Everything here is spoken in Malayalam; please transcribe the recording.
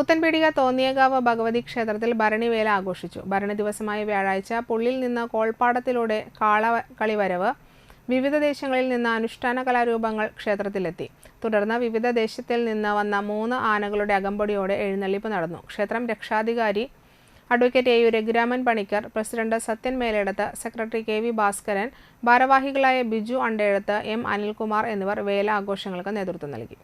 പുത്തൻപീടിക തോന്നിയകാവ് ഭഗവതി ക്ഷേത്രത്തിൽ ഭരണിവേല ആഘോഷിച്ചു. ഭരണി ദിവസമായ വ്യാഴാഴ്ച പുള്ളിൽ നിന്ന് കോൾപ്പാടത്തിലൂടെ കാളകളിവരവ്, വിവിധ ദേശങ്ങളിൽ നിന്ന് അനുഷ്ഠാന കലാരൂപങ്ങൾ ക്ഷേത്രത്തിലെത്തി. തുടർന്ന് വിവിധ ദേശത്തിൽ നിന്ന് വന്ന 3 ആനകളുടെ അകമ്പടിയോടെ എഴുന്നള്ളിപ്പ് നടന്നു. ക്ഷേത്രം രക്ഷാധികാരി advocate AU Raghuraman Panicker, president Sathyan Meledath, secretary KV Bhaskaran, ഭാരവാഹികളായ ബിജു അണ്ടേഴത്ത്, M അനിൽകുമാർ എന്നിവർ വേല ആഘോഷങ്ങൾക്ക് നേതൃത്വം നൽകി.